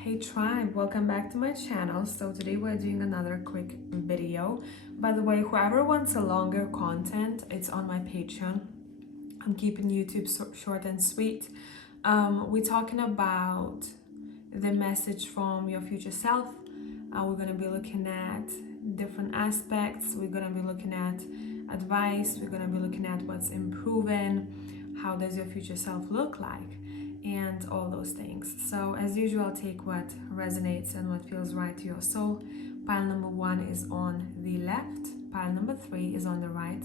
Hey tribe, welcome back to my channel. So today we're doing another quick video. By the way, whoever wants a longer content, it's on my Patreon. I'm keeping YouTube short and sweet. We're talking about the message from your future self. We're going to be looking at different aspects. We're going to be looking at advice. We're going to be looking at what's improving. How does your future self look like? And all those things. So as usual, take what resonates and what feels right to your soul. Pile number 1 is on the left. Pile number 3 is on the right.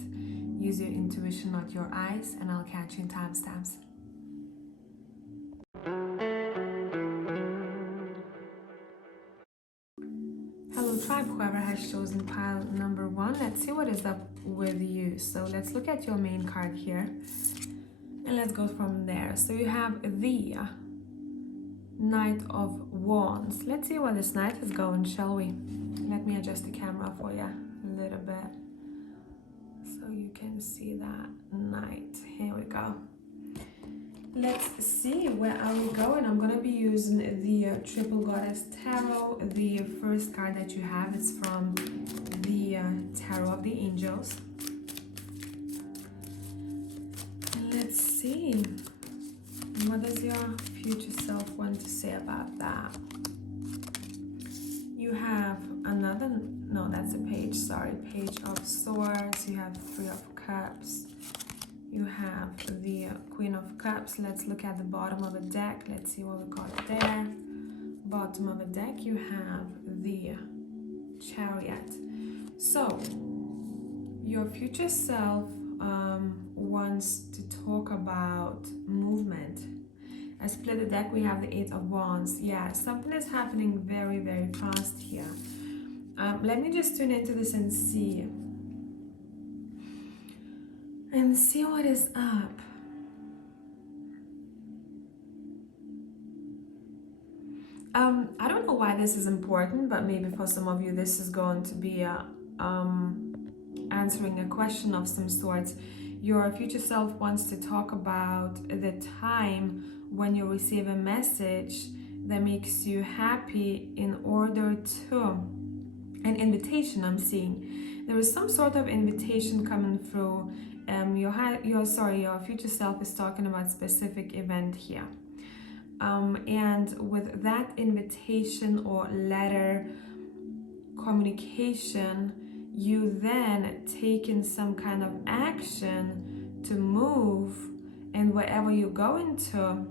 Use your intuition, not your eyes, and I'll catch you in timestamps. Hello tribe, whoever has chosen pile number 1, let's see what is up with you. So let's look at your main card here. And let's go from there. So you have the Knight of Wands. Let's see where this Knight is going, shall we? Let me adjust the camera for you a little bit so you can see that Knight. Here we go. Let's see, where are we going? I'm going to be using the Triple Goddess Tarot. The first card that you have is from the Tarot of the Angels. Let's see, what does your future self want to say about that? You have another, no, that's a page, sorry, Page of Swords. You have 3 of Cups. You have the Queen of Cups. Let's look at the bottom of the deck. Let's see what we got there. Bottom of the deck, you have the Chariot. So, your future self wants to talk about movement. I split the deck, we have the 8 of Wands. Yeah, something is happening very, very fast here. Let me just tune into this and see what is up. I don't know why this is important, but maybe for some of you this is going to be answering a question of some sorts. Your future self wants to talk about the time when you receive a message that makes you happy in order to, an invitation I'm seeing. There is some sort of invitation coming through. Your future self is talking about specific event here. And with that invitation or letter communication, you then taking some kind of action to move, and wherever you're going to,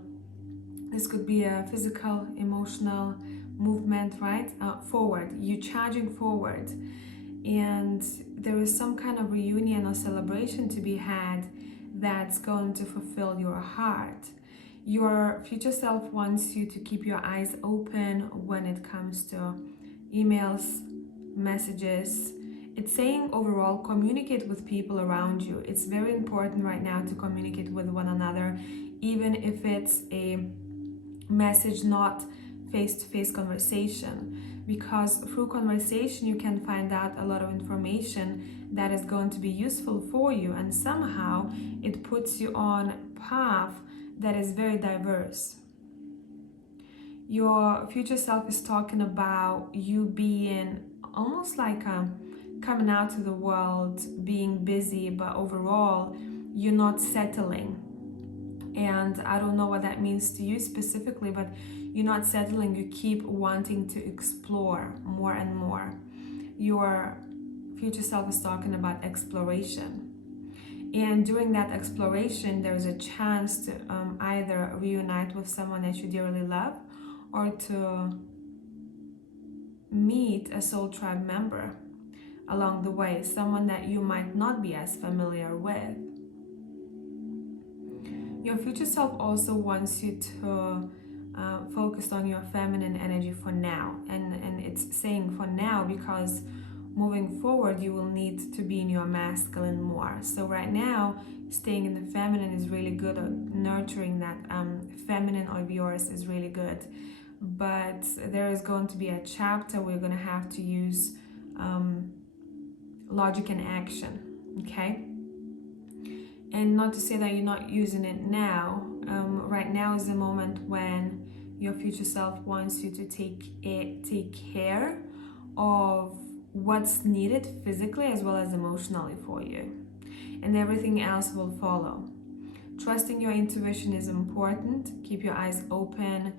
this could be a physical, emotional movement, right? Forward, you charging forward, and there is some kind of reunion or celebration to be had that's going to fulfill your heart. Your future self wants you to keep your eyes open when it comes to emails, messages. It's saying overall, communicate with people around you. It's very important right now to communicate with one another, even if it's a message, not face-to-face conversation, because through conversation you can find out a lot of information that is going to be useful for you, and somehow it puts you on a path that is very diverse. Your future self is talking about you being almost like coming out to the world, being busy, but overall you're not settling. And I don't know what that means to you specifically, but you're not settling. You keep wanting to explore more and more. Your future self is talking about exploration. And during that exploration, there's a chance to either reunite with someone that you dearly love, or to meet a soul tribe member along the way, someone that you might not be as familiar with. Your future self also wants you to focus on your feminine energy for now, and it's saying for now because moving forward you will need to be in your masculine more. So right now, staying in the feminine is really good, or nurturing that feminine of yours is really good. But there is going to be a chapter where you're going to have to use logic and action, okay? And not to say that you're not using it now. Right now is the moment when your future self wants you to take care of what's needed physically as well as emotionally for you, and everything else will follow. Trusting your intuition is important. Keep your eyes open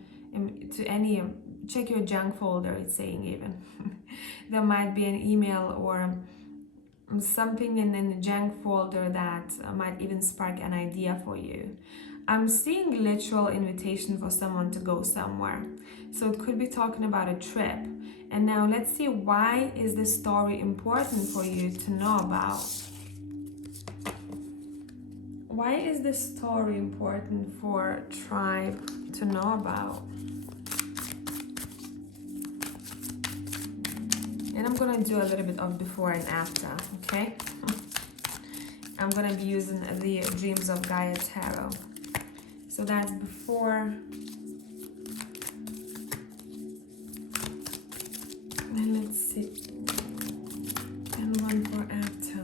to any, check your junk folder, it's saying even. There might be an email or something in the junk folder that might even spark an idea for you. I'm seeing literal invitation for someone to go somewhere. So it could be talking about a trip. And now let's see, why is this story important for you to know about? Why is this story important for tribe to know about? And I'm gonna do a little bit of before and after, okay? I'm gonna be using the Dreams of Gaia Tarot. So that's before. And let's see. And one for after.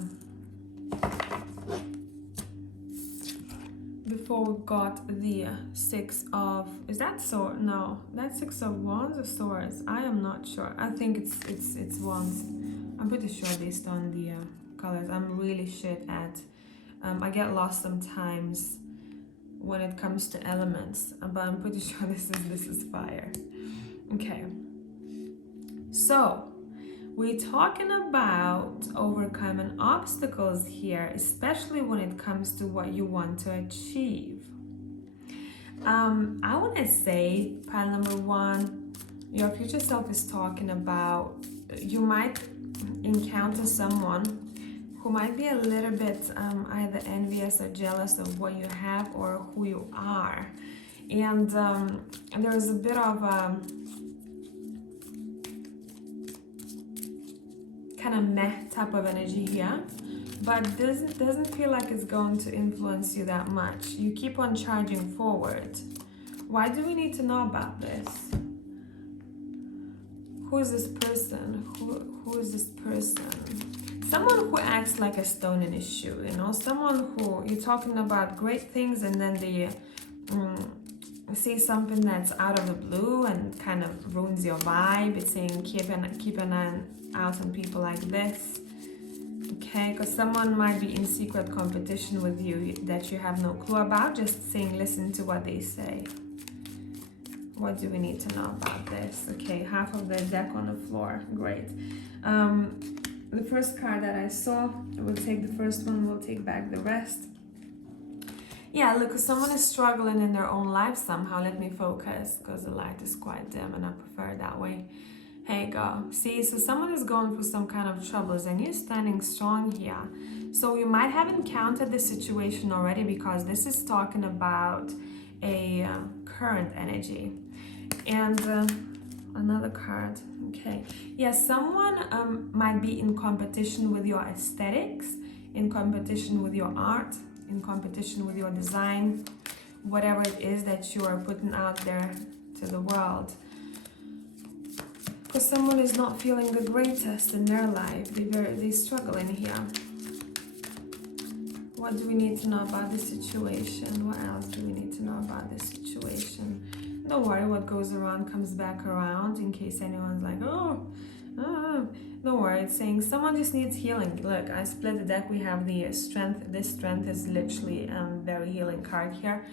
Before we got the Six of, is that sword? No, that's Six of Wands or Swords? I am not sure. I think it's Wands. I'm pretty sure based on the colors. I'm really shit at. I get lost sometimes when it comes to elements, but I'm pretty sure this is fire. Okay. So we're talking about overcoming obstacles here, especially when it comes to what you want to achieve. I want to say, pile number one, your future self is talking about, you might encounter someone who might be a little bit either envious or jealous of what you have or who you are. And there's a bit of kind of meh type of energy here, but doesn't feel like it's going to influence you that much. You keep on charging forward. Why do we need to know about this? Who is this person? Who is this person? Someone who acts like a stone in his shoe, you know? Someone who, you're talking about great things and then they say something that's out of the blue and kind of ruins your vibe. It's saying keep an eye out on people like this, okay? Because someone might be in secret competition with you that you have no clue about. Just saying, listen to what they say. What do we need to know about this? Okay, half of the deck on the floor. Great. The first card that I saw, we'll take the first one, we'll take back the rest. Yeah, look, if someone is struggling in their own life somehow, let me focus because the light is quite dim and I prefer it that way. Here you go. See, so someone is going through some kind of troubles and you're standing strong here. So you might have encountered this situation already because this is talking about a current energy. And another card. Okay. Yeah, someone might be in competition with your aesthetics, in competition with your art, in competition with your design, whatever it is that you are putting out there to the world. Because someone is not feeling the greatest in their life. They're struggling here. What do we need to know about this situation? What else do we need to know about this situation? Don't worry, what goes around comes back around, in case anyone's like, oh, don't worry. It's saying someone just needs healing. Look, I split the deck. We have the strength. This strength is literally a very healing card here.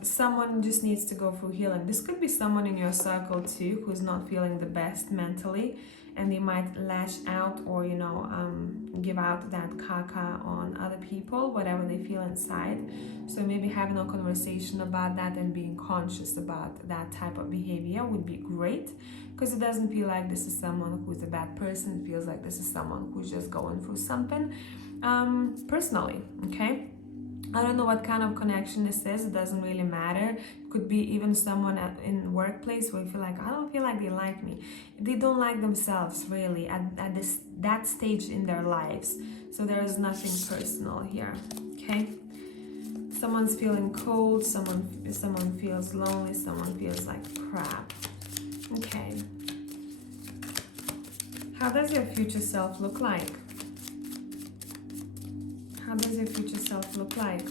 Someone just needs to go through healing. This could be someone in your circle too who's not feeling the best mentally, and they might lash out or, you know, give out that caca on other people, whatever they feel inside. So maybe having a conversation about that and being conscious about that type of behavior would be great, because it doesn't feel like this is someone who's a bad person. It feels like this is someone who's just going through something personally, okay? I don't know what kind of connection this is. It doesn't really matter. It could be even someone in the workplace where you feel like, I don't feel like they like me. They don't like themselves really at that stage in their lives. So there is nothing personal here, okay? Someone's feeling cold. Someone feels lonely. Someone feels like crap. Okay. How does your future self look like? How does your future self look like?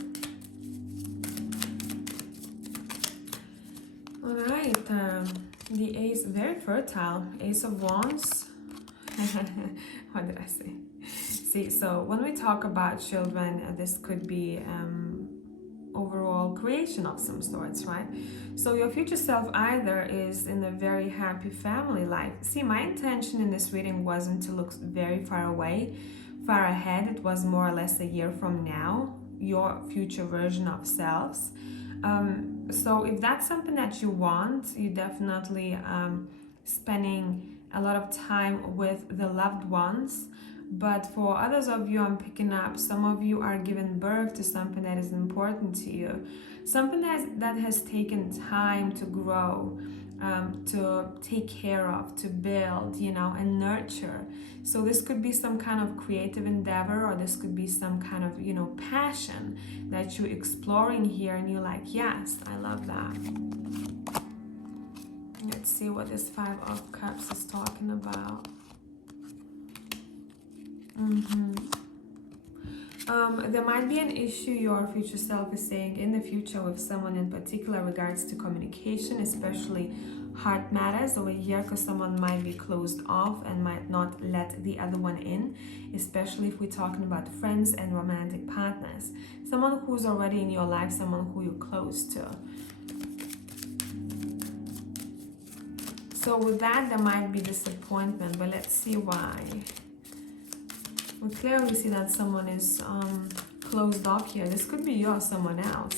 Alright. right, the Ace, very fertile, Ace of Wands. What did I say? See, so when we talk about children, this could be overall creation of some sorts, right? So your future self either is in a very happy family life. See, my intention in this reading wasn't to look very far away, far ahead. It was more or less a year from now, your future version of selves. So if that's something that you want, you definitely spending a lot of time with the loved ones. But for others of you, I'm picking up, some of you are giving birth to something that is important to you, something that has taken time to grow, to take care of, to build, you know, and nurture. So this could be some kind of creative endeavor, or this could be some kind of, you know, passion that you're exploring here, and you're like, yes, I love that. Let's see what this Five of Cups is talking about. There might be an issue your future self is saying in the future with someone in particular regards to communication, especially heart matters over here, because someone might be closed off and might not let the other one in, especially if we're talking about friends and romantic partners. Someone who's already in your life, someone who you're close to. So with that, there might be disappointment, but let's see why. We clearly see that someone is closed off here. This could be you or someone else.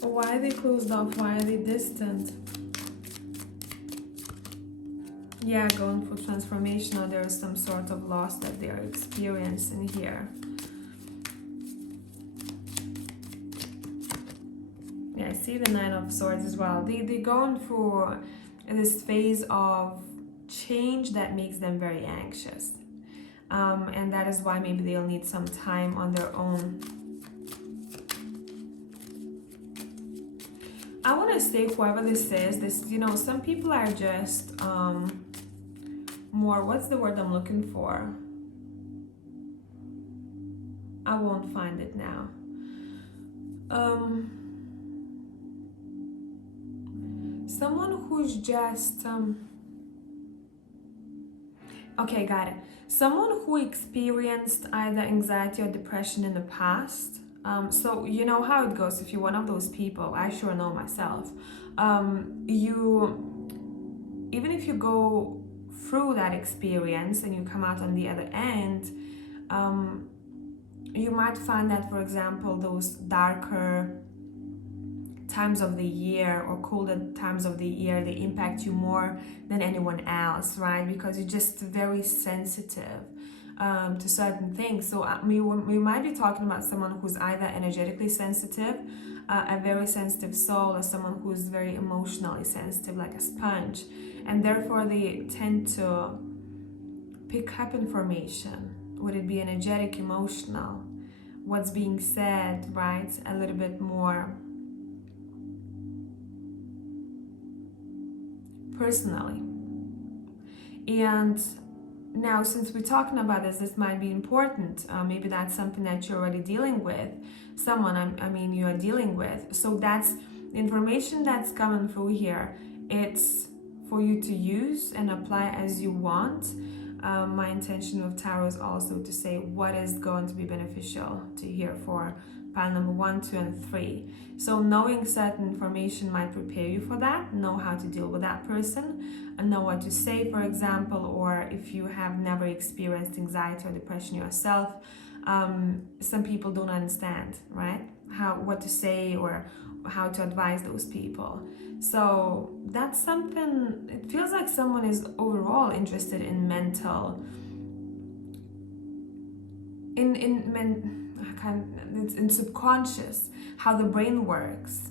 Why are they closed off? Why are they distant? Yeah, going for transformation, or there is some sort of loss that they are experiencing here. Yeah, I see the Nine of Swords as well. They're going for this phase of change that makes them very anxious. And that is why maybe they'll need some time on their own. I want to say, whoever this is, this, you know, some people are just more, what's the word I'm looking for? I won't find it now. Someone who's just okay, got it. Someone who experienced either anxiety or depression in the past. So you know how it goes if you're one of those people. I sure know myself. Even if you go through that experience and you come out on the other end, you might find that, for example, those darker times of the year or colder times of the year, they impact you more than anyone else, right? Because you're just very sensitive to certain things. So we might be talking about someone who's either energetically sensitive, a very sensitive soul, or someone who's very emotionally sensitive, like a sponge, and therefore they tend to pick up information. Would it be energetic, emotional, what's being said, right? A little bit more personally. And now, since we're talking about this might be important. Maybe that's something that you're already dealing with. Someone, I mean, you are dealing with. So that's the information that's coming through here. It's for you to use and apply as you want. My intention with tarot is also to say what is going to be beneficial to hear for pile number 1, 2, and 3. So knowing certain information might prepare you for that, know how to deal with that person, and know what to say, for example, or if you have never experienced anxiety or depression yourself, some people don't understand, right? What to say or how to advise those people. So that's something, it feels like someone is overall interested in mental, it's in subconscious, how the brain works.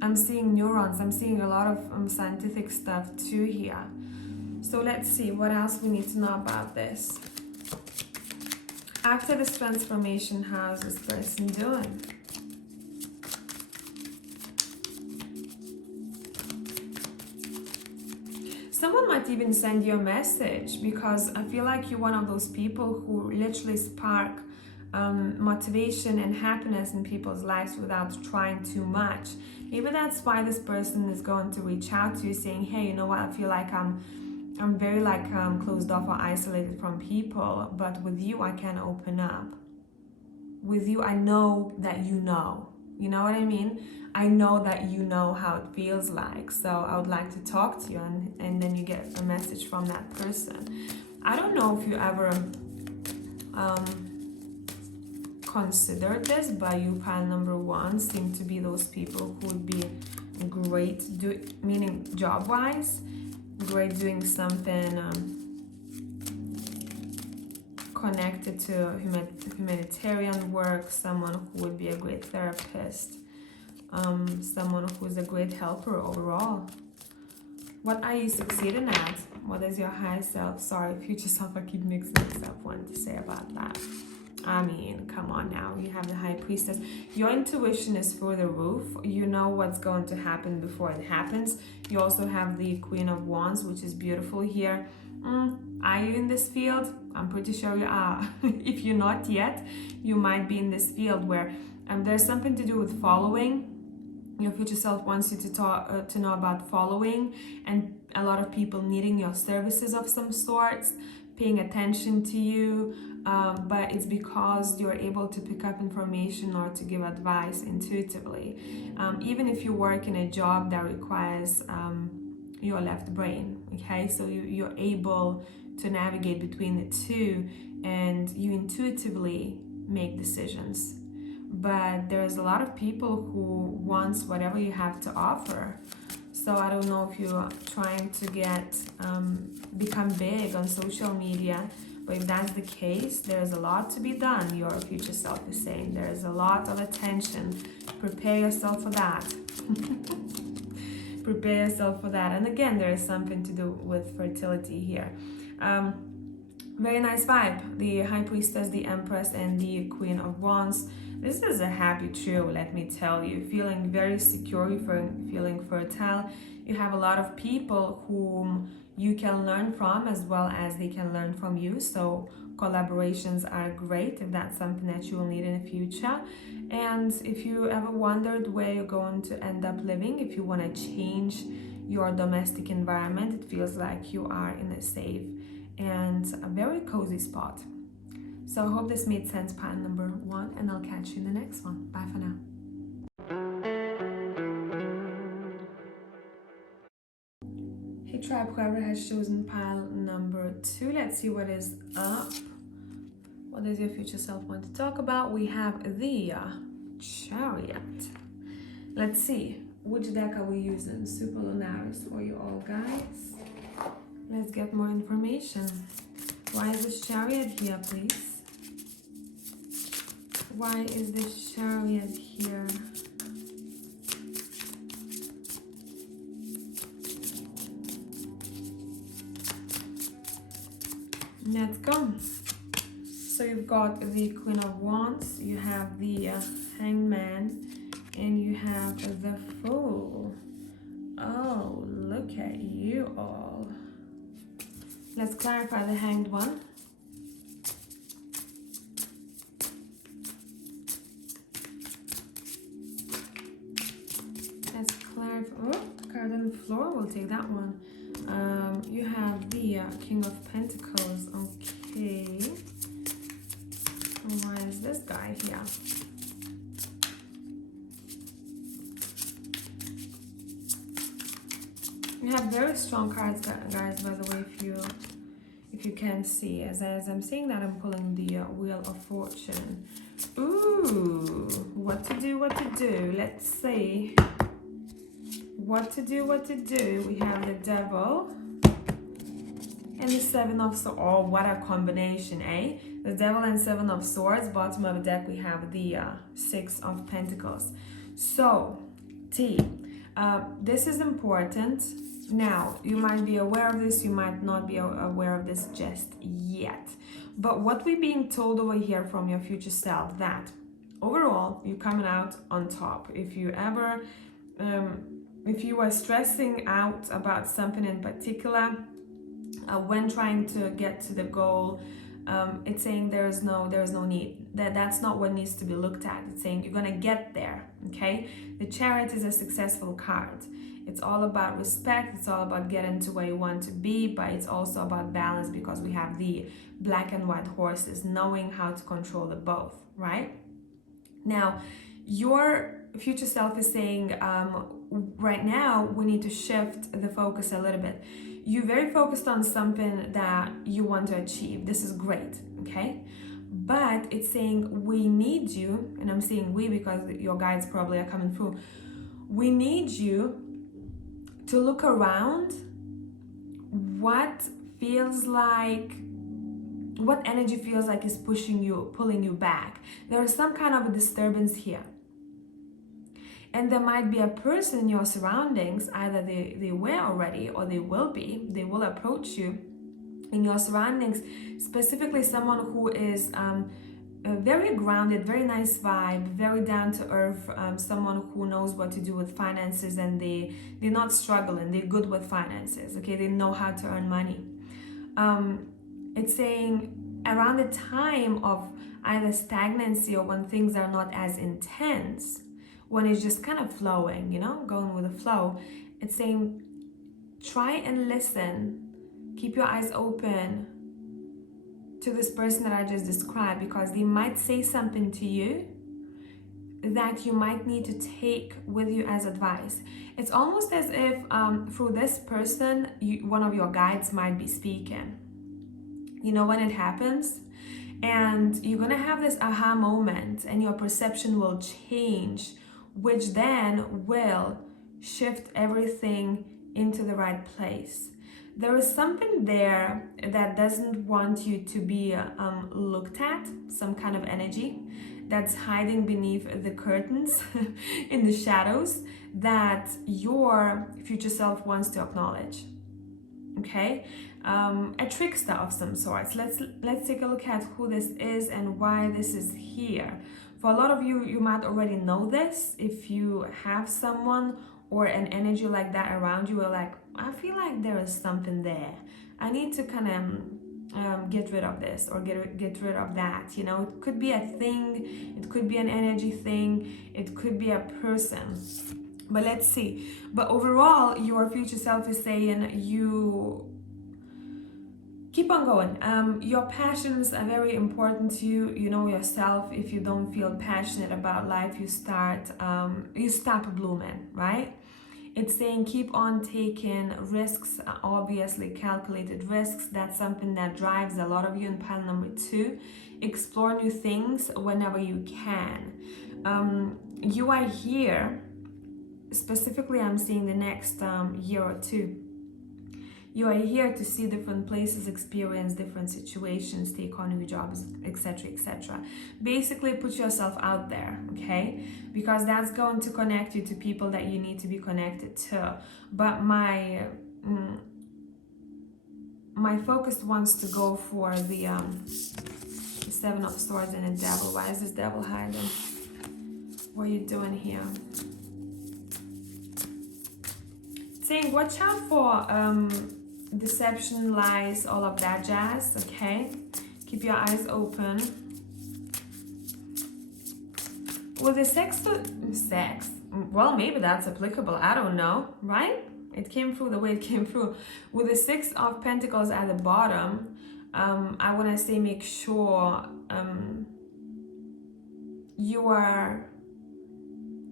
I'm seeing neurons, I'm seeing a lot of scientific stuff too here. So let's see what else we need to know about this. After this transformation, how's this person doing? Someone might even send you a message, because I feel like you're one of those people who literally spark motivation and happiness in people's lives without trying too much. Maybe that's why this person is going to reach out to you saying, hey, you know what, I feel like I'm very closed off or isolated from people, but with you I can open up. With you I know that you know. You know what I mean? I know that you know how it feels like, so I would like to talk to you, and then you get a message from that person. I don't know if you ever considered this, but you pile number one seem to be those people who would be great, meaning job-wise, great doing something connected to humanitarian work, someone who would be a great therapist, someone who's a great helper overall. What are you succeeding at? What is your higher self? Sorry, future self, I keep mixing this up. What to say about that? I mean, come on now. You have the High Priestess. Your intuition is through the roof. You know what's going to happen before it happens. You also have the Queen of Wands, which is beautiful here. Are you in this field? I'm pretty sure you are. If you're not yet, you might be in this field where there's something to do with following. Your future self wants you to know about following, and a lot of people needing your services of some sorts, paying attention to you, but it's because you're able to pick up information or to give advice intuitively. Even if you work in a job that requires your left brain, okay? So you're able to navigate between the two, and you intuitively make decisions. But there's a lot of people who wants whatever you have to offer. So I don't know if you're trying to become big on social media, but if that's the case, there's a lot to be done. Your future self is saying there's a lot of attention. Prepare yourself for that. Prepare yourself for that. And again, there is something to do with fertility here. Very nice vibe. The High Priestess, the Empress, and the Queen of Wands. This is a happy trio, let me tell you. Feeling very secure, feeling fertile. You have a lot of people whom you can learn from as well as they can learn from you. So collaborations are great if that's something that you will need in the future. And if you ever wondered where you're going to end up living, if you want to change your domestic environment, it feels like you are in a safe and a very cozy spot. So I hope this made sense, pile number one, and I'll catch you in the next one. Bye for now. Hey tribe, whoever has chosen pile number two, let's see what is up. What does your future self want to talk about? We have the Chariot. Let's see, which deck are we using? Super Lunaris for you all, guys. Let's get more information. Why is this Chariot here, please? Why is this Chariot here? Let's go. So you've got the Queen of Wands, you have the Hanged Man, and you have the Fool. Oh, look at you all. Let's clarify the Hanged one. Let's clarify. Oh, card on the floor. We'll take that one. You have the King of Pentacles. Okay. Why is this guy here? You have very strong cards, guys, by the way, if you can see. As I'm saying that, I'm pulling the Wheel of Fortune. Ooh, what to do, what to do. Let's see. What to do, what to do. We have the Devil and the Seven of Swords. Oh, what a combination, eh? The Devil and Seven of Swords. Bottom of the deck, we have the Six of Pentacles. So, this is important. Now, you might be aware of this, you might not be aware of this just yet. But what we're being told over here from your future self, that overall, you're coming out on top. If you ever, if you are stressing out about something in particular, when trying to get to the goal, it's saying there's no need. that's not what needs to be looked at. It's saying you're gonna get there, okay? The Chariot is a successful card. It's all about respect, it's all about getting to where you want to be, but it's also about balance, because we have the black and white horses, knowing how to control the both, right? Now, your future self is saying, right now, we need to shift the focus a little bit. You're very focused on something that you want to achieve. This is great, okay? But it's saying we need you, and I'm saying we because your guides probably are coming through. We need you to look around what energy feels like is pushing you, pulling you back. There is some kind of a disturbance here. And there might be a person in your surroundings, either they were already or they will approach you in your surroundings, specifically someone who is very grounded, very nice vibe, very down to earth, someone who knows what to do with finances, and they're not struggling, they're good with finances, okay? They know how to earn money. It's saying around the time of either stagnancy or when things are not as intense, when it's just kind of flowing, you know, going with the flow, it's saying try and listen, keep your eyes open to this person that I just described, because they might say something to you that you might need to take with you as advice. It's almost as if through this person, one of your guides might be speaking. You know, when it happens, and you're gonna have this aha moment and your perception will change, which then will shift everything into the right place. There is something there that doesn't want you to be looked at, some kind of energy that's hiding beneath the curtains in the shadows that your future self wants to acknowledge. Okay, a trickster of some sorts. Let's take a look at who this is and why this is here. For a lot of you, you might already know this. If you have someone or an energy like that around you, are like, I feel like there is something there. I need to kind of get rid of this or get rid of that. You know, it could be a thing, it could be an energy thing, it could be a person. But let's see. But overall, your future self is saying you keep on going. Your passions are very important to you. You know yourself. If you don't feel passionate about life, you stop blooming, right? It's saying keep on taking risks, obviously calculated risks. That's something that drives a lot of you in pile number 2. Explore new things whenever you can. You are here, specifically I'm seeing the next year or 2. You are here to see different places, experience different situations, take on new jobs, etc., etc. Basically, put yourself out there, okay? Because that's going to connect you to people that you need to be connected to. But my focus wants to go for the 7 of Swords and the Devil. Why is this Devil hiding? What are you doing here? Saying watch out for deception, lies, all of that jazz, okay? Keep your eyes open. With the sex, well, maybe that's applicable, I don't know, right? It came through the way it came through. With the 6 of Pentacles at the bottom, I want to say make sure you are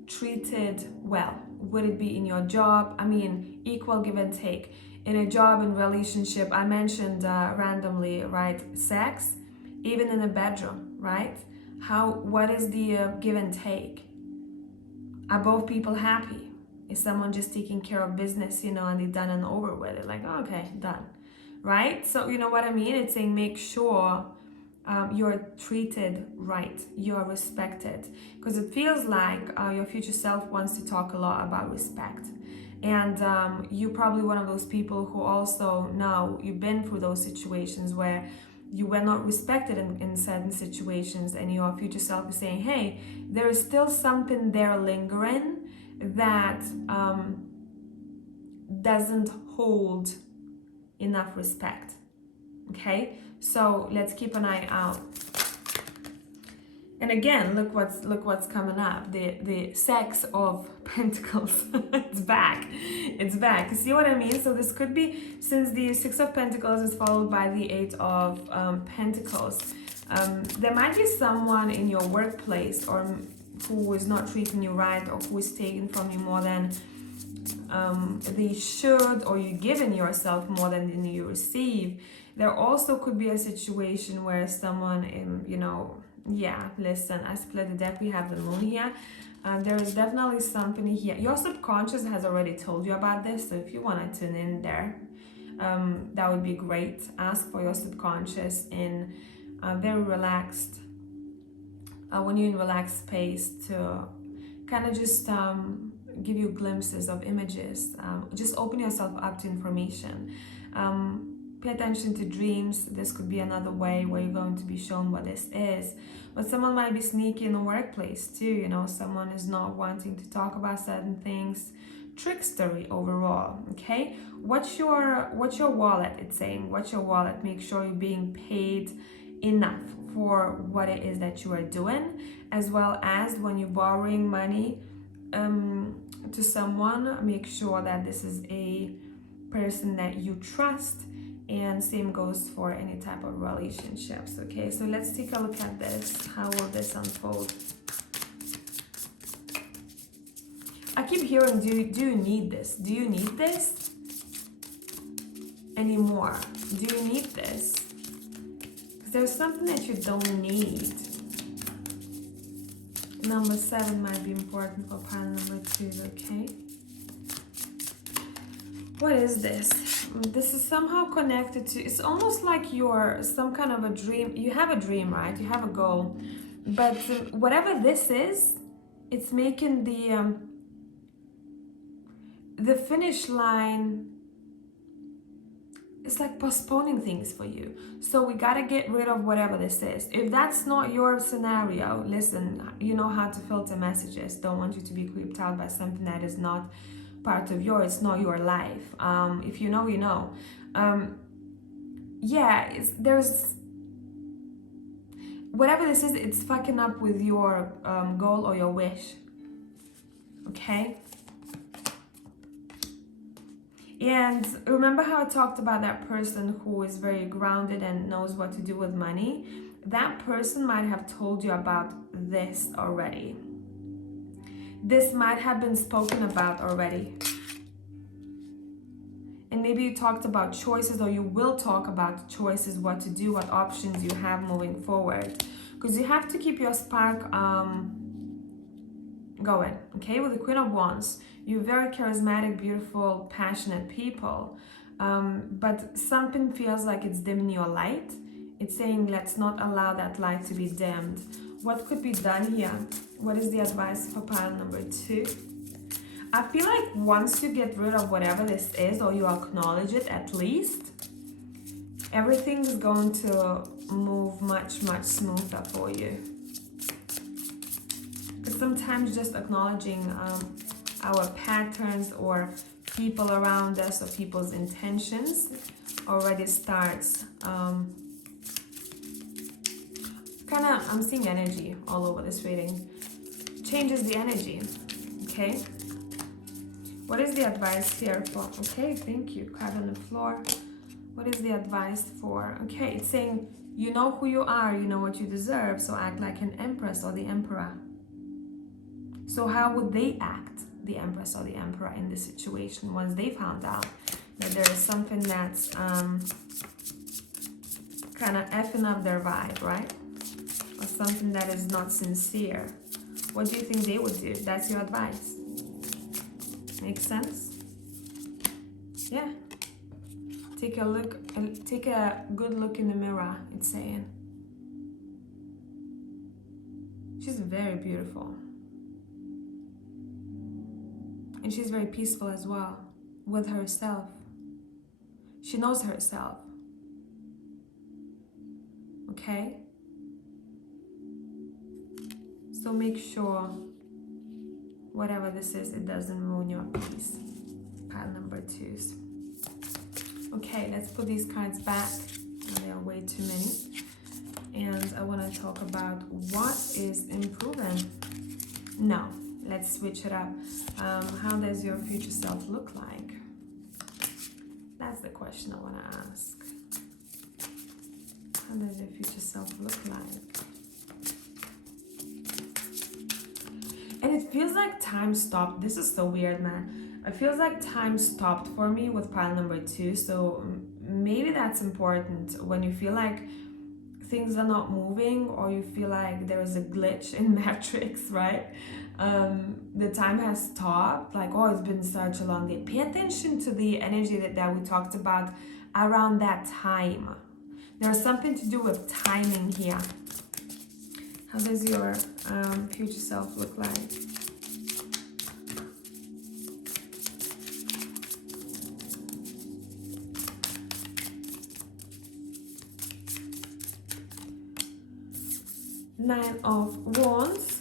treated well. Would it be in your job? I mean, equal give and take. In a job and relationship, I mentioned randomly, right? Sex, even in a bedroom, right? What is the give and take? Are both people happy? Is someone just taking care of business, you know, and they're done and over with it? Like, okay, done, right? So you know what I mean? It's saying make sure you're treated right, you're respected, because it feels like your future self wants to talk a lot about respect. And you're probably one of those people who also know you've been through those situations where you were not respected in certain situations, and your future self is saying, hey, there is still something there lingering that doesn't hold enough respect. Okay, so let's keep an eye out. And again, look what's coming up. The Sex of Pentacles. It's back. It's back. See what I mean? So this could be, since the Six of Pentacles is followed by the Eight of Pentacles. There might be someone in your workplace or who is not treating you right, or who is taking from you more than they should, or you're giving yourself more than you receive. There also could be a situation where someone you know, yeah, listen, I split the deck, we have the moon here. There is definitely something here. Your subconscious has already told you about this, so if you want to tune in there, that would be great. Ask for your subconscious in very relaxed, when you're in relaxed space, to kind of just give you glimpses of images. Just open yourself up to information. Pay attention to dreams. This could be another way where you're going to be shown what this is. But someone might be sneaky in the workplace too, you know, someone is not wanting to talk about certain things. Trickstery overall, okay? What's your wallet? It's saying, what's your wallet? Make sure you're being paid enough for what it is that you are doing, as well as when you're borrowing money to someone, make sure that this is a person that you trust. And same goes for any type of relationships. Okay, so let's take a look at this. How will this unfold? I keep hearing, do you need this? Do you need this anymore? Do you need this? Because there's something that you don't need. Number 7 might be important for pile number 2, okay? What is this? This is somehow connected to, it's almost like you're some kind of a dream. You have a dream, right? You have a goal. But whatever this is, it's making the finish line, it's like postponing things for you. So we gotta get rid of whatever this is. If that's not your scenario, listen, you know how to filter messages. Don't want you to be creeped out by something that is not part of yours, it's not your life. If you know, you know. Yeah, there's whatever this is, it's fucking up with your goal or your wish. Okay? And remember how I talked about that person who is very grounded and knows what to do with money? That person might have told you about this already. This might have been spoken about already. And maybe you talked about choices, or you will talk about choices, what to do, what options you have moving forward. Because you have to keep your spark going, okay? With the Queen of Wands, you're very charismatic, beautiful, passionate people. But something feels like it's dimming your light. It's saying, let's not allow that light to be dimmed. What could be done here? What is the advice for pile number 2? I feel like once you get rid of whatever this is, or you acknowledge it at least, everything is going to move much, much smoother for you. Because sometimes just acknowledging our patterns or people around us or people's intentions already starts I'm seeing energy all over this reading. Changes the energy, okay? What is the advice here for? Okay, thank you. Card on the floor. What is the advice for? Okay, it's saying, you know who you are, you know what you deserve, so act like an empress or the emperor. So how would they act, the empress or the emperor, in this situation once they found out that there is something that's kind of effing up their vibe, right? Or something that is not sincere? What do you think they would do? That's your advice. Makes sense? Yeah. Take a look, take a good look in the mirror, it's saying. She's very beautiful. And she's very peaceful as well, with herself. She knows herself. Okay? So make sure, whatever this is, it doesn't ruin your peace. Pile number 2s. Okay, let's put these cards back. There are way too many. and I want to talk about what is improving. No, let's switch it up. How does your future self look like? That's the question I want to ask. How does your future self look like? And it feels like time stopped. This is so weird, man. It feels like time stopped for me with pile number 2. So maybe that's important when you feel like things are not moving, or you feel like there is a glitch in Matrix, right? The time has stopped. Like, oh, it's been such a long day. Pay attention to the energy that we talked about around that time. There's something to do with timing here. How does your future self look like? Nine of Wands.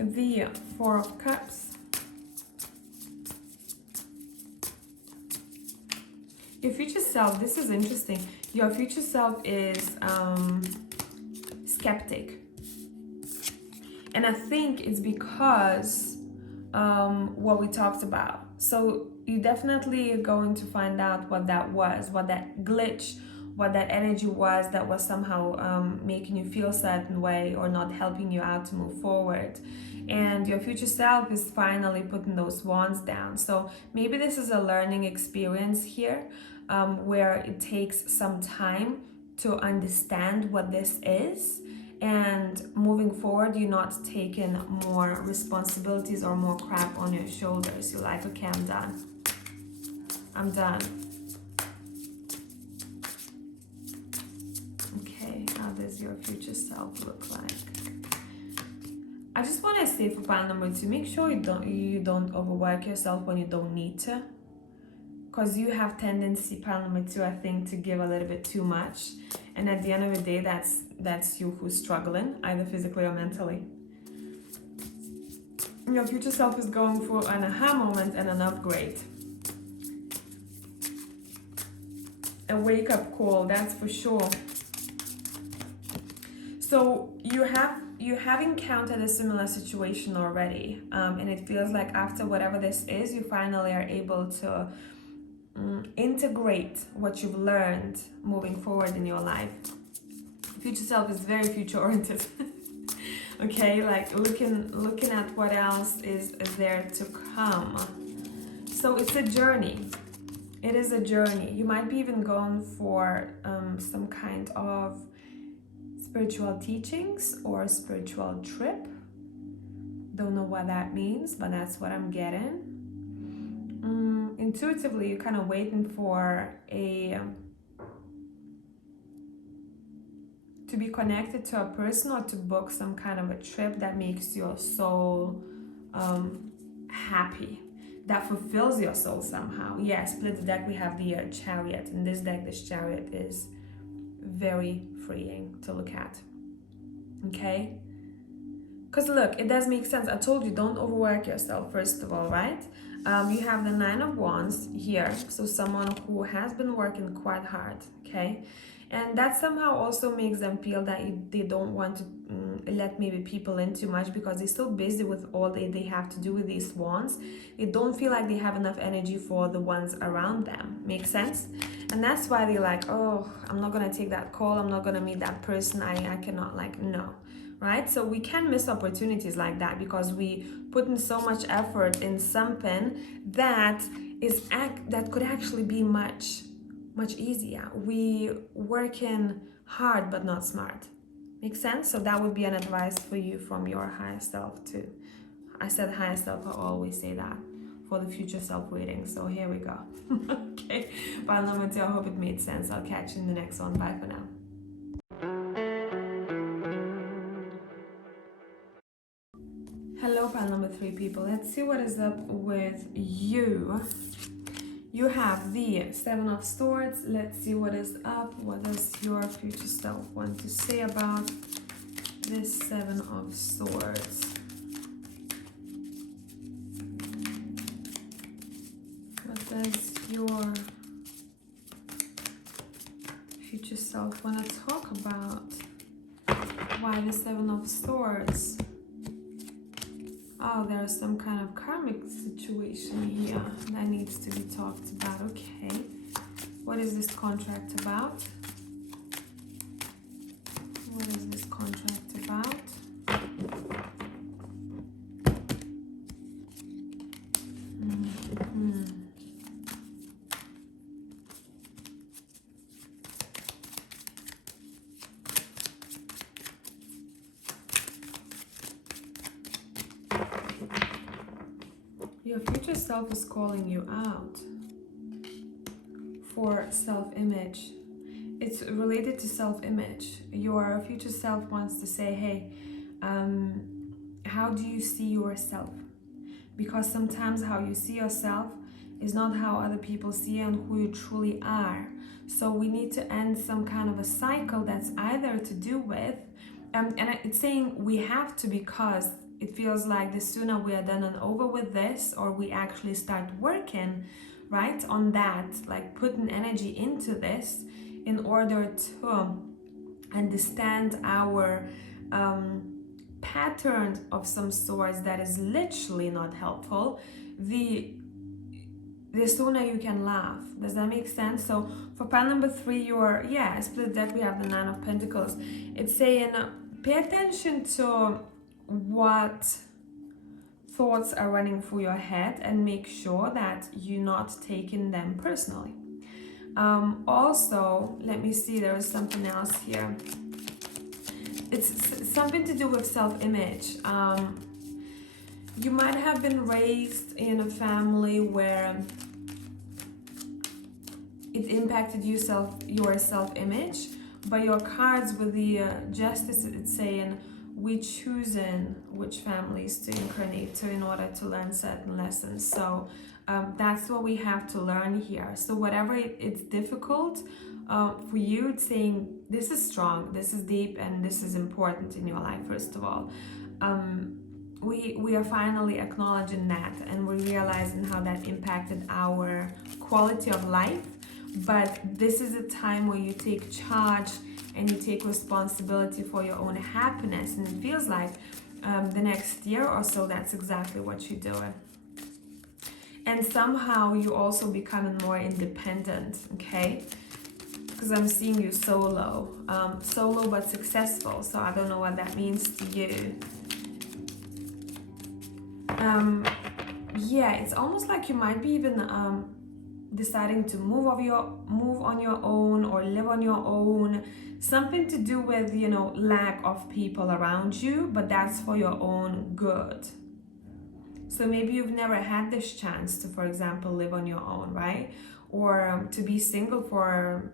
The Four of Cups. Your future self, this is interesting. Your future self is skeptic. And I think it's because what we talked about. So you definitely are going to find out what that was, what that glitch, what that energy was that was somehow making you feel a certain way or not helping you out to move forward. And your future self is finally putting those wands down. So maybe this is a learning experience here, where it takes some time to understand what this is. And moving forward, you're not taking more responsibilities or more crap on your shoulders. You're like, okay, I'm done. I'm done. Okay, how does your future self look like? I just want to say for pile number 2, make sure you don't overwork yourself when you don't need to. Because you have tendency, pile number 2, I think, to give a little bit too much. And at the end of the day, that's you who's struggling, either physically or mentally. Your future self is going for an aha moment and an upgrade. A wake-up call, that's for sure. So you have encountered a similar situation already, and it feels like after whatever this is, you finally are able to integrate what you've learned moving forward in your life. Future self is very future oriented. Okay, like looking at what else is there to come. So it's a journey. It is a journey. You might be even going for some kind of spiritual teachings or a spiritual trip. Don't know what that means, but that's what I'm getting. Intuitively, you're kind of waiting for to be connected to a person or to book some kind of a trip that makes your soul happy, that fulfills your soul somehow. Yeah, split the deck, we have the Chariot. In this deck, this Chariot is very freeing to look at. Okay? Because look, it does make sense. I told you, don't overwork yourself, first of all, right? You have the Nine of Wands here. So someone who has been working quite hard, okay? And that somehow also makes them feel that they don't want to let maybe people in too much, because they're so busy with all they have to do with these wands. They don't feel like they have enough energy for the ones around them. Make sense? And that's why they're like, oh, I'm not going to take that call. I'm not going to meet that person. I cannot, like, no. Right? So we can miss opportunities like that because we put in so much effort in something that could actually be much easier. We working hard but not smart. Make sense? So that would be an advice for you from your higher self too. I said higher self, I always say that for the future self reading. So here we go. Okay, pile number 2, I hope it made sense. I'll catch you in the next one. Bye for now. Hello, pile number 3 people. Let's see what is up with you. You have the Seven of Swords. Let's see what is up. What does your future self want to say about this Seven of Swords? What does your self want to talk about? Why the Seven of Swords? Oh, there's some kind of karmic situation here that needs to be talked about. Okay. What is this contract about? What is this contract about? Your future self is calling you out for self-image. It's related to self-image. Your future self wants to say, hey, how do you see yourself? Because sometimes how you see yourself is not how other people see you and who you truly are. So we need to end some kind of a cycle that's either to do with, and it's saying we have to, because it feels like the sooner we are done and over with this, or we actually start working, right, on that, like putting energy into this in order to understand our pattern of some sorts that is literally not helpful, the sooner you can laugh. Does that make sense? So for pile number 3, your split deck, we have the Nine of Pentacles. It's saying pay attention to what thoughts are running through your head and make sure that you're not taking them personally. Also, let me see, there is something else here. It's something to do with self-image. You might have been raised in a family where it impacted your self-image, but your cards with the Justice, it's saying we choosing which families to incarnate to in order to learn certain lessons. So that's what we have to learn here. So whatever it's difficult for you, it's saying this is strong, this is deep, and this is important in your life. First of all, we are finally acknowledging that, and we're realizing how that impacted our quality of life. But this is a time where you take charge and you take responsibility for your own happiness, and it feels like the next year or so, that's exactly what you're doing. And somehow you also becoming more independent, okay? Because I'm seeing you solo, solo but successful. So I don't know what that means to you. Yeah, it's almost like you might be even deciding to move on your own or live on your own. Something to do with, you know, lack of people around you, but that's for your own good. So maybe you've never had this chance to, for example, live on your own, right? Or to be single for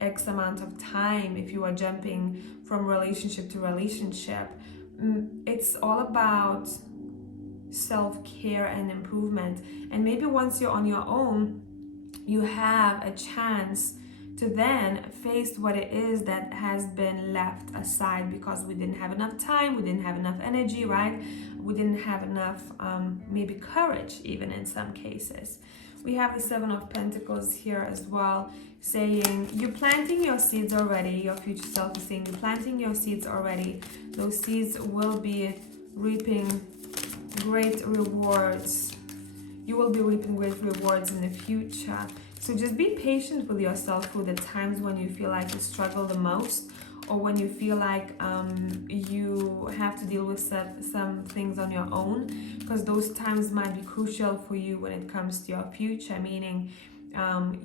X amount of time if you are jumping from relationship to relationship. It's all about self-care and improvement. And maybe once you're on your own, you have a chance to then face what it is that has been left aside because we didn't have enough time, we didn't have enough energy, right? We didn't have enough maybe courage even in some cases. We have the Seven of Pentacles here as well, saying you're planting your seeds already. Your future self is saying you're planting your seeds already. Those seeds will be reaping great rewards. You will be reaping great rewards in the future. So just be patient with yourself through the times when you feel like you struggle the most, or when you feel like you have to deal with some things on your own, because those times might be crucial for you when it comes to your future, meaning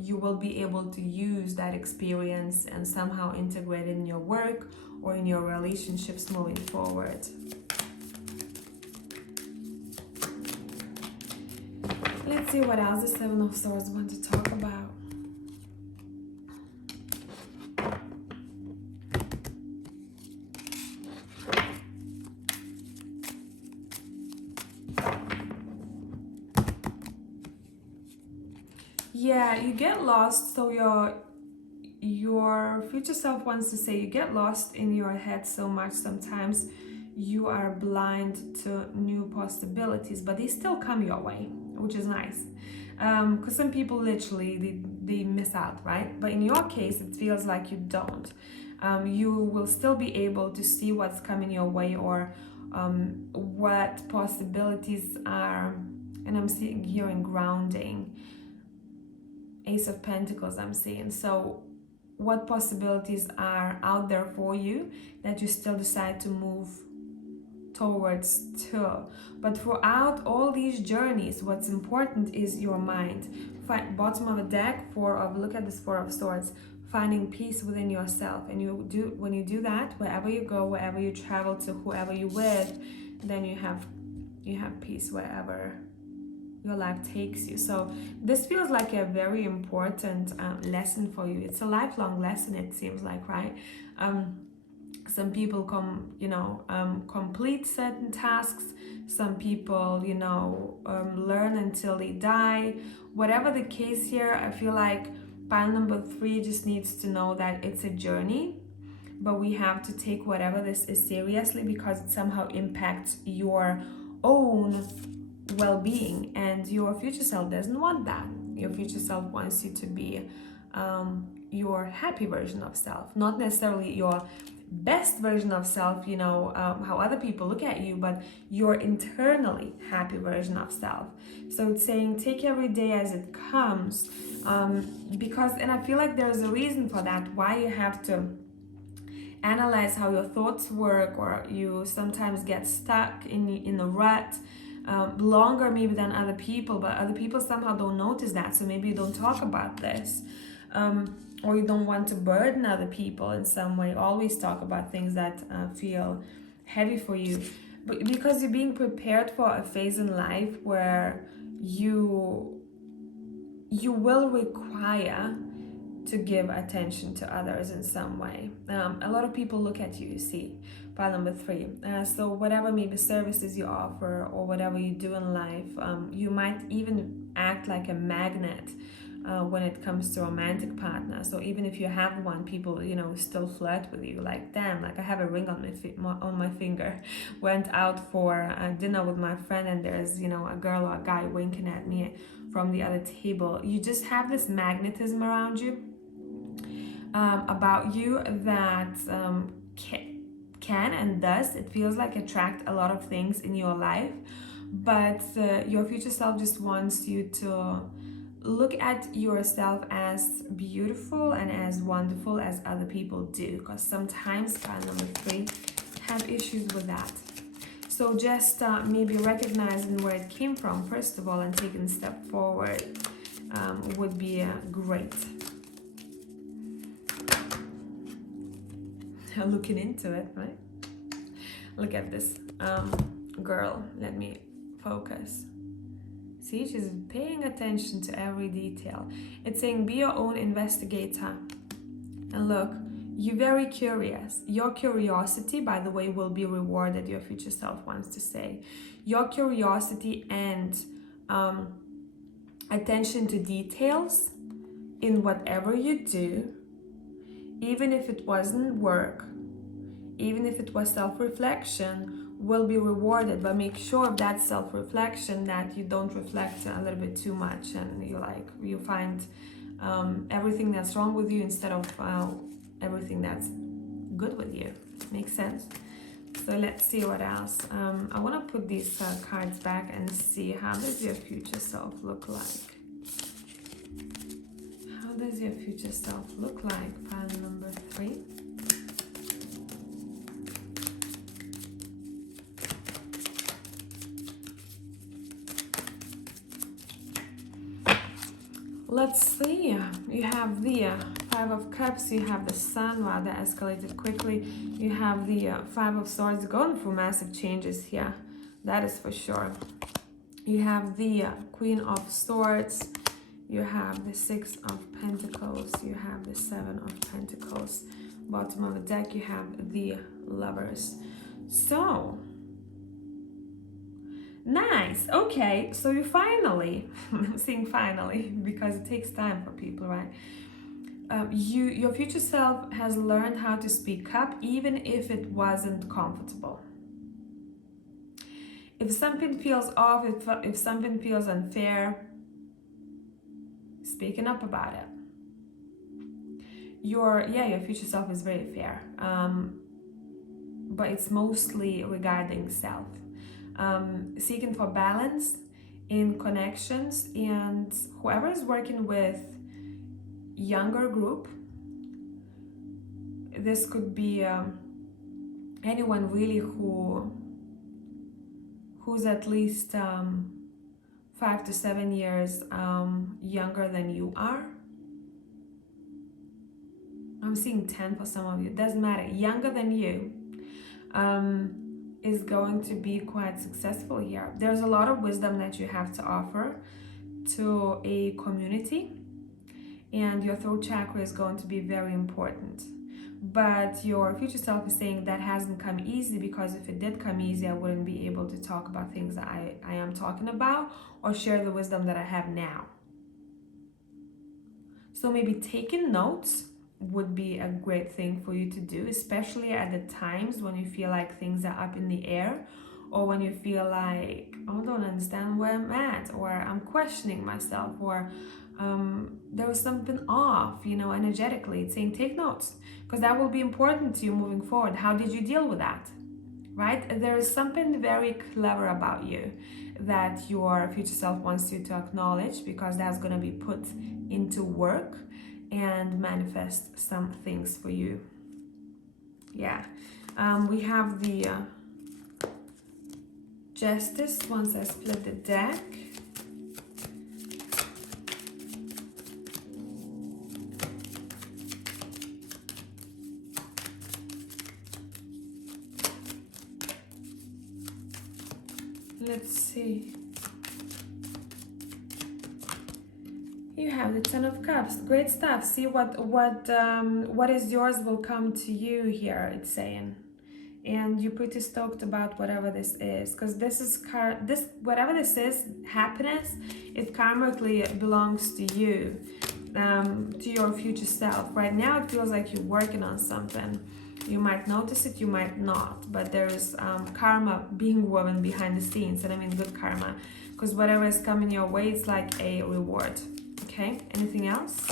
you will be able to use that experience and somehow integrate it in your work or in your relationships moving forward. Let's see what else the Seven of Swords want to talk about. Yeah, you get lost. So your future self wants to say you get lost in your head so much sometimes you are blind to new possibilities, but they still come your way, which is nice. Because some people literally they miss out, right? But in your case, it feels like you don't. You will still be able to see what's coming your way, or what possibilities are. And I'm seeing here in grounding, Ace of Pentacles, I'm seeing. So what possibilities are out there for you that you still decide to move towards too. But throughout all these journeys, what's important is your mind. Bottom of a deck, look at this Four of Swords, finding peace within yourself. And when you do that, wherever you go, wherever you travel to, whoever you with, then you have peace wherever your life takes you. So this feels like a very important lesson for you. It's a lifelong lesson, it seems like, right? Some people complete certain tasks. Some people, learn until they die. Whatever the case here, I feel like pile number 3 just needs to know that it's a journey, but we have to take whatever this is seriously, because it somehow impacts your own well-being, and your future self doesn't want that. Your future self wants you to be your happy version of self, not necessarily your best version of self, how other people look at you, but your internally happy version of self. So it's saying take every day as it comes, and I feel like there's a reason for that, why you have to analyze how your thoughts work, or you sometimes get stuck in a rut longer maybe than other people, but other people somehow don't notice that, so maybe you don't talk about this, or you don't want to burden other people in some way. Always talk about things that feel heavy for you, but because you're being prepared for a phase in life where you will require to give attention to others in some way. A lot of people look at you, you see, pile number 3. So whatever maybe services you offer, or whatever you do in life, you might even act like a magnet when it comes to romantic partner. So even if you have one, people still flirt with you, like, damn, like I have a ring on my finger, went out for dinner with my friend, and there's a girl or a guy winking at me from the other table. You just have this magnetism around you, about you, that can and does, it feels like, attract a lot of things in your life. But your future self just wants you to look at yourself as beautiful and as wonderful as other people do, because sometimes pile number 3 have issues with that. So just maybe recognizing where it came from first of all, and taking a step forward would be great. Looking into it, right? Look at this girl. Let me focus. See, she's paying attention to every detail. It's saying be your own investigator. And look, you're very curious. Your curiosity, by the way, will be rewarded, your future self wants to say. Your curiosity and attention to details in whatever you do, even if it wasn't work, even if it was self-reflection, will be rewarded. But make sure of that self-reflection, that you don't reflect a little bit too much, and you find everything that's wrong with you instead of everything that's good with you. Makes sense? So let's see what else. I want to put these cards back and see, how does your future self look like? How does your future self look like? Pile number 3. Let's see. You have the 5 of Cups, you have the Sun. Wow, that escalated quickly. You have the 5 of Swords, going through massive changes here. That is for sure. You have the Queen of Swords. You have the 6 of Pentacles. You have the 7 of Pentacles. Bottom of the deck, you have the Lovers. So, nice. Okay, so you finally, I'm saying finally because it takes time for people, right? Your future self has learned how to speak up, even if it wasn't comfortable. If something feels off, if something feels unfair, speaking up about it. your future self is very fair, but it's mostly regarding self. Seeking for balance in connections, and whoever is working with younger group, this could be anyone really who's at least 5 to 7 years younger than you are. I'm seeing 10 for some of you. It doesn't matter. Younger than you is going to be quite successful here. There's a lot of wisdom that you have to offer to a community, and your throat chakra is going to be very important. But your future self is saying that hasn't come easy, because if it did come easy, I wouldn't be able to talk about things that I am talking about or share the wisdom that I have now. So maybe taking notes would be a great thing for you to do, especially at the times when you feel like things are up in the air, or when you feel like, oh, I don't understand where I'm at, or I'm questioning myself, or there was something off, energetically. It's saying take notes, because that will be important to you moving forward. How did you deal with that, right? There is something very clever about you that your future self wants you to acknowledge, because that's going to be put into work and manifest some things for you. Yeah. We have the Justice once I split the deck. Let's see. You have the Ten of Cups. Great stuff. See what is yours will come to you here, it's saying. And you're pretty stoked about whatever this is, because this is whatever this is, happiness, it karmically belongs to you, to your future self. Right now it feels like you're working on something. You might notice it, you might not, but there's karma being woven behind the scenes, and I mean good karma, because whatever is coming your way, it's like a reward. Okay, anything else?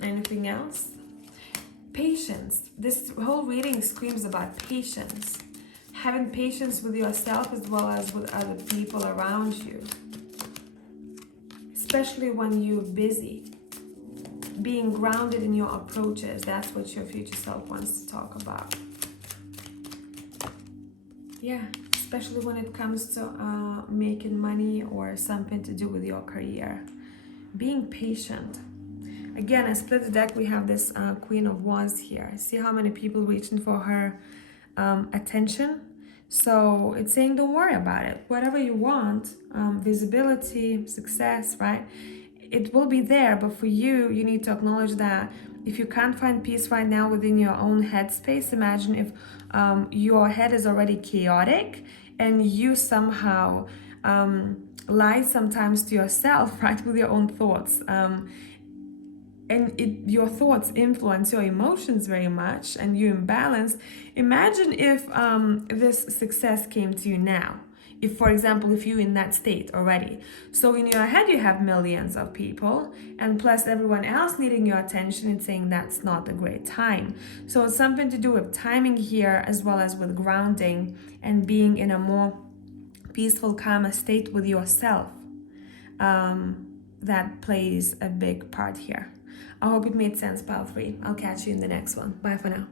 Anything else? Patience. This whole reading screams about patience. Having patience with yourself as well as with other people around you. Especially when you're busy. Being grounded in your approaches. That's what your future self wants to talk about. Yeah, especially when it comes to making money or something to do with your career. Being patient. Again, I split the deck. We have this Queen of Wands here. See how many people reaching for her attention? So it's saying don't worry about it. Whatever you want, visibility, success, right? It will be there, but for you, you need to acknowledge that if you can't find peace right now within your own headspace, imagine if your head is already chaotic and you somehow lie sometimes to yourself, right, with your own thoughts. And your thoughts influence your emotions very much, and you're imbalanced. Imagine if this success came to you now. If, for example, if you're in that state already. So in your head, you have millions of people, and plus everyone else needing your attention and saying that's not a great time. So it's something to do with timing here, as well as with grounding and being in a more peaceful, calmer state with yourself. That plays a big part here. I hope it made sense, Pile 3. I'll catch you in the next one. Bye for now.